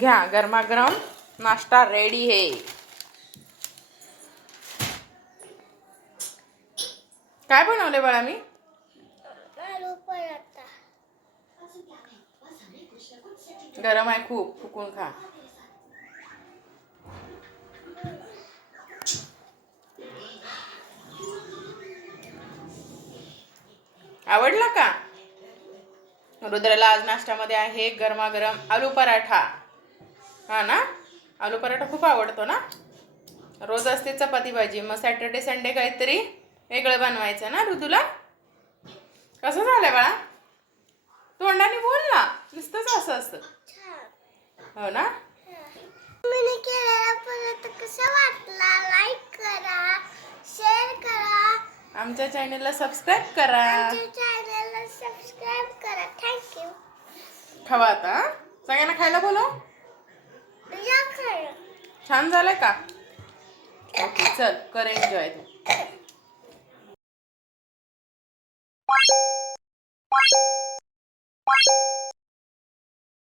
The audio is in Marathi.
घ्या, गरमागरम नाश्ता रेडी है। काय बनवले बाळा मी? आलू पराठा। गरम आहे खूप, फुकून खा। आवडला का? रुद्राला आज नाश्त्यामध्ये आहे गरमागरम आलू पराठा। हा ना, आलू पराठा खूप आवडतो ना। रोज असते चपाती भाजी, मग सॅटर्डे संडे काहीतरी वेगळं बनवायचं ना ऋतूला। कसं झालंय बाळा? तोंडाने बोल ना, नुसतंच असं असतं। हो ना। मी केलेला पराठा कसा वाटला? लाईक करा, शेअर करा, आमच्या चॅनलला सबस्क्राईब करा। आमच्या चॅनलला सबस्क्राईब करा। थँक्यू। खावा आता, सगळ्यांना खायला बोलव। या खरं। छान झालंय का? ओके, चल कर एन्जॉय तू।